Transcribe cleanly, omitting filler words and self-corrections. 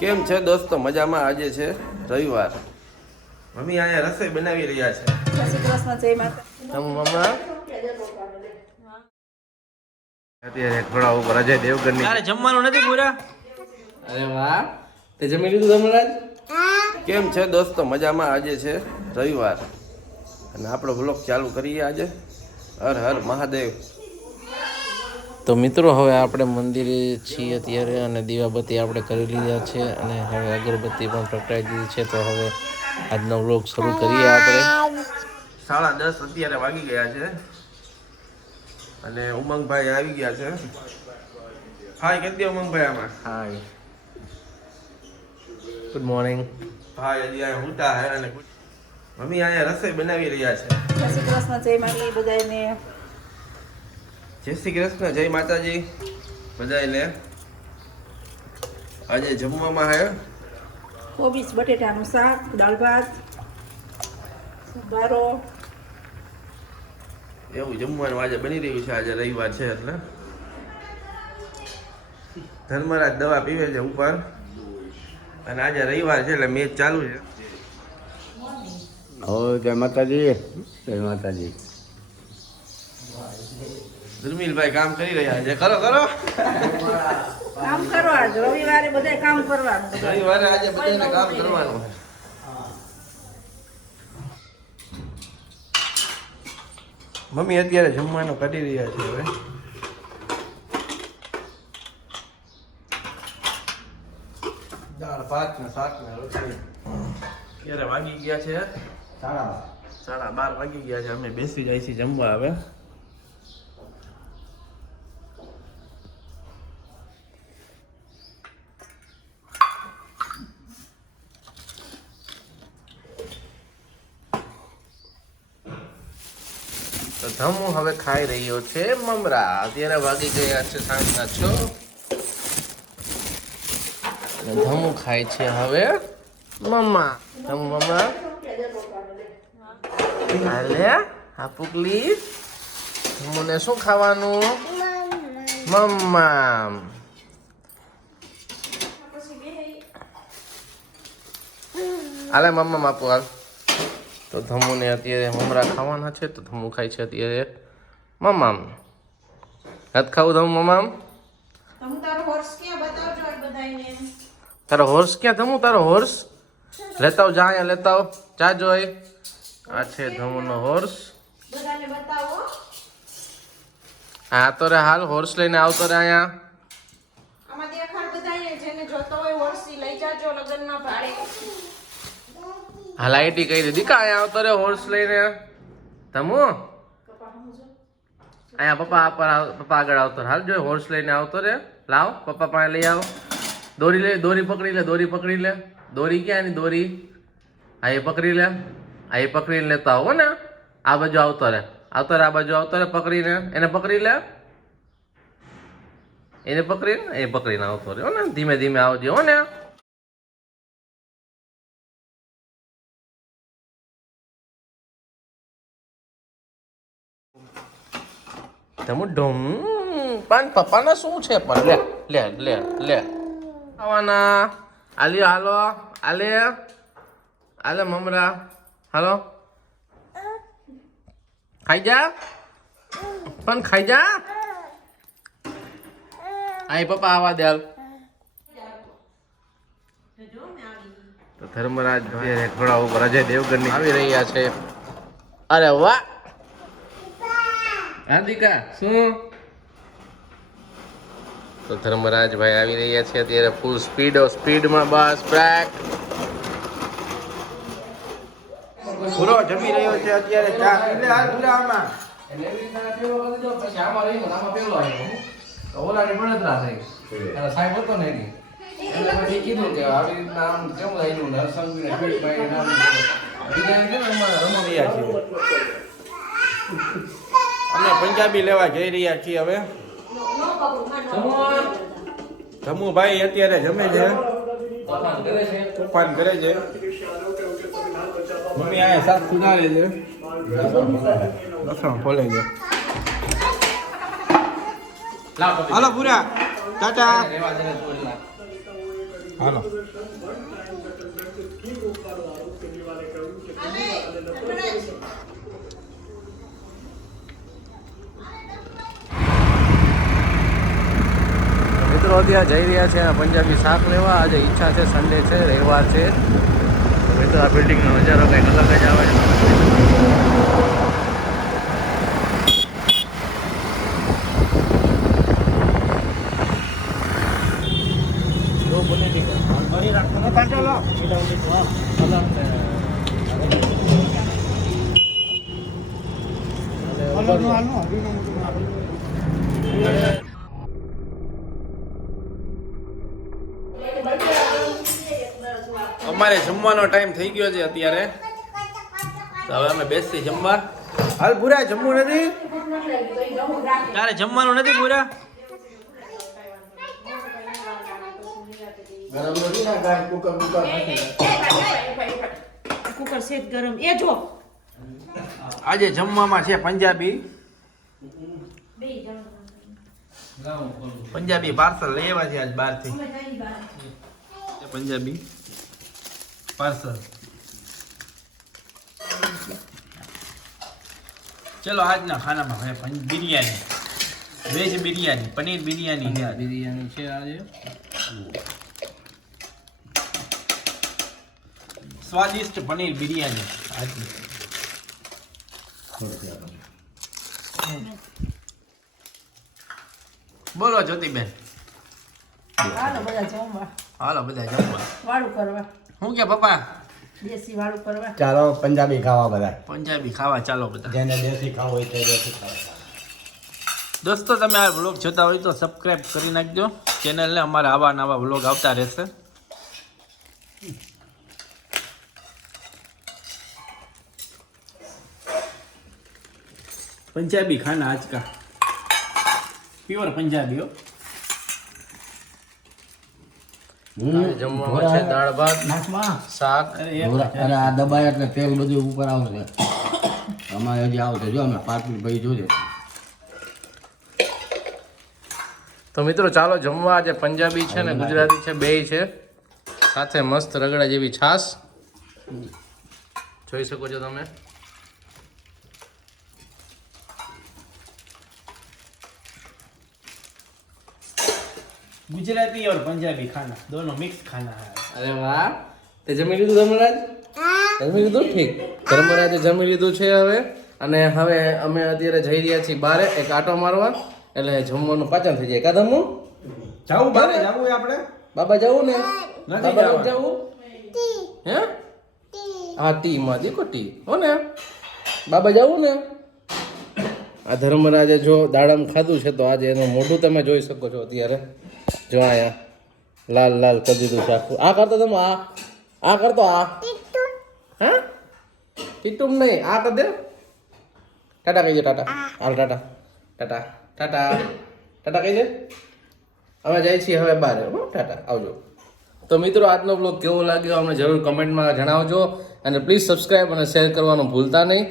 કેમ છે દોસ્તો? મજામાં? આજે છે રવિવાર. મમ્મી અહીંયા રસોઈ બનાવી રહ્યા છે. જય શ્રી કૃષ્ણ, જય માતા. મમ્મા અત્યારે થોડા ઉપર અજય દેવગનની તારે જમવાનું નથી પૂરા? અરે વાહ, તે જમી લીધું ધમરાજ? કેમ છે દોસ્તો? મજામાં? આજે છે રવિવાર અને આપણો બ્લોગ ચાલુ કરીએ આજે. હર હર મહાદેવ. તો મિત્રો હવે આપણે મંદિરે છીએ અત્યારે અને દીવાબત્તી આપણે કરી લીધા છે અને હવે અગરબત્તી પણ પ્રગટાવી દીધી છે. તો હવે આજનો વ્લોગ શરૂ કરીએ આપણે. 10:30 અત્યારે વાગી ગયા છે અને ઉમંગભાઈ આવી ગયા છે. હાય કહી દે ઉમંગભાઈ. આમાં હાય, ગુડ મોર્નિંગ. ભાઈ હજી અહીંયા ઊંટા હે અને મમ્મી અહીંયા રસોઈ બનાવી રહ્યા છે. જય શ્રી કૃષ્ણ, જય માતા બધાને. જય શ્રી કૃષ્ણ, જય માતાજી બધાને. આજે જમવામાં હે કોબીજ બટેટાનું શાક, દાળ ભાત, સંભારો. એવું જમવાનું આજે બની રહ્યું છે. આજે રવિવાર છે એટલે ધર્મરાજ દવા પીવે છે ઉપર અને આજે રવિવાર છે એટલે મેચ ચાલુ છે. જય માતાજી, જય માતાજી. ધર્મિલભાઈ કામ કરી રહ્યા છે. કરો કરો કામ કરો, આજ રવિવારે બધાય કામ કરવાનું. રવિવારે આજે બધાને કામ કરવાનું. મમ્મી અત્યારે જમવાનું કરી રહ્યા છે. હવે દાળ ભાત ને શાક ને રોટલી. અત્યારે વાગી ગયા છે 12:30 વાગી ગયા છે. અમે બેસી જાય છીએ જમવા હવે. તો ધમુ હવે ખાઈ રહ્યો છે મમરા. અત્યારે વાગી ગયા છે 6:30 અને ધમુ ખાય છે હવે મમ્મા. ધમુ મમ્મા હાલે આ પુકલી. ધમુને શું ખાવાનું? મમ્મા. હાલે મમ્મા માપુ હાલ. તો ધમુને અત્યારે મમરા ખાવાના છે તો ધમુ ખાય છે અત્યારે મમામ. હાથ ખાવું ધમુ મમામ? તમે તારો હોર્સ ક્યાં બતાવજો આજ બધાયને. તારો હોર્સ ક્યાં ધમુ? તારો હોર્સ લેતા આવ, જા અહીંયા લેતા આવ. જા જોઈ આ છે ધમુનો હોર્સ. બધાને બતાવો. હા તો રે હાલ હોર્સ લઈને આવતો રે અહીંયા. આમાં દેખાડ બધાયને, જેને જોતો હોય હોર્સી લઈ જાજો લગનના ભાડે. હા લાઈટી કહી દીધી કા અહીંયા આવતો રે હોર્સ લઈને. ધમુ અહીંયા પપ્પા આગળ આવતો રે. હાલ જો હોર્સ લઈને આવતો રે. લાવ પપ્પા પાસે લઈ આવ. દોરી લે, દોરી પકડી લે, દોરી પકડી લે. દોરી ક્યાં ની દોરી? આ એ પકડી લે. આ એ પકડીને લેતો આવો ને. આ બાજુ આવતો રે, આવતો રે, આ બાજુ આવતો રે પકડીને. એને પકડી લે, એને પકડીને એ પકડીને આવતો રે હો ને. ધીમે ધીમે આવજો હો ને. ધમુ ઢમ પાન પપ્પાના શું છે પણ? લે લે લે લે આવવાના. આલ્યો હાલો, આલે આલે મમરા. હાલો ખાઈ જા પણ, ખાઈ જા. આઈ પપ્પા આવા દે હાલ. તો ધર્મરાજ ઘોડા ઉપર અજય દેવગનની આવી રહ્યા છે. અરે વાહ હાર્દિકા શું? તો ધર્મરાજ ભાઈ આવી રહ્યા છે અત્યારે ફૂલ સ્પીડમાં. બસ બ્રેક. પૂરો જમી રહ્યો છે અત્યારે. ચા પી લે હાલ પૂરા આમાં. સાહેબ હતો ને એટલે પછી કીધું કે આવી રીતના આમ કેમ લાગ્યું નરસંગી રમવ્યા છીએ. અમે પંજાબી લેવા જઈ રહ્યા છીએ હવે. ધમુભાઈ અત્યારે જમે છે, તોફાન કરે છે. મમ્મી અહીંયા શાક સુધારે છે, લસણ ફોલે છે. હાલો પૂરા ટાટા. હાલો મિત્રો અત્યારે જઈ રહ્યા છે પંજાબી શાક લેવા. આજે ઈચ્છા છે, સન્ડે છે, રવિવાર છે. મિત્રો આ બિલ્ડિંગનો નજારો કંઈક અલગ જ આવે છે. અમારે જમવાનો ટાઈમ થઈ ગયો છે અત્યારે, તો હવે અમે બેસી જમવા. હાલ પૂરા જમવું નથી તારે જમવાનું નથી પૂરા? ગરમ નથી ના ગાય કુકર નથી કુકર સેજ ગરમ એ જો આજે જમવામાં છે પંજાબી પાર્સલ લઈ આવ્યા છે આજ બહારથી. પંજાબી પાર્સલ. ચલો આજના ખાનામાં છે બિરયાની, વેજ બિરયાની, પનીર બિરયાની છે. બિરયાની છે આજે. સ્વાદિષ્ટ પનીર બિરયાની આજની. બોલો જ્યોતિબેન. હાલો બધા જમવા હાલો બધા જમવા. વાળું કરવા શું કે પપ્પા? દેશી વાળું કરવા ચાલો પંજાબી ખાવા બધા, પંજાબી ખાવા ચાલો બધા. જેને દેશી ખાવું હોય તે દેશી ખાવા. દોસ્તો તમે આ વ્લોગ જોતા હોય તો સબસ્ક્રાઈબ કરી નાખજો ચેનલને. અમારા આવા નવા વ્લોગ આવતા રહેશે. पंजाबी खाना आज का प्योर पंजाबी हो. જમવામાં છે દાળ ભાત, શાક. અરે આ દબાય એટલે તેલ બધું ઉપર આવશે. અમારે હજી આવશે, જો અમે પાટલી ભાઈ જોજે. તો મિત્રો ચાલો જમવા. આજે પંજાબી છે ને ગુજરાતી છે, બેય છે. સાથે મસ્ત રગડા જેવી છાશ જોઈ શકો છો તમે. गुजराती और पंजाबी खाना दोनों मिक्स खाना है. અરે વાહ, તે જમી લીધું ધર્મરાજ? જમી લીધું? ઠીક. ધર્મરાજે જમી લીધું છે હવે. અને હવે અમે અત્યારે જઈ રહ્યા છીએ બારે એક આટો મારવા, એટલે જમવાનું પાચન થઈ જાય. કાદમનું जाऊ बारे जाऊ આપણે બાબા જવું ને? નથી બાબા જવાનું. જવું હે? હા ટી માં દીકો ટી હો ને. બાબા જવું ને? આ ધર્મરાજે જો દાડમ ખાધું છે તો આજે એનું મોઢું તમે જોઈ શકો છો અત્યારે. જો અહીંયા લાલ લાલ કરી દીધું છે આખું. આ કરતો તમે આ કરતો આ હા ટીટુમ નહીં, આ કર દે. ટાટા કહીએ, ટાટા. હાલ ટાટા ટાટા ટાટા ટાટા કહી દે. અમે જઈએ છીએ હવે બહાર. હો ટાટા, આવજો. તો મિત્રો આજનો બ્લોગ કેવો લાગ્યો અમને જરૂર કમેન્ટમાં જણાવજો. અને પ્લીઝ સબસ્ક્રાઈબ અને શેર કરવાનું ભૂલતા નહીં.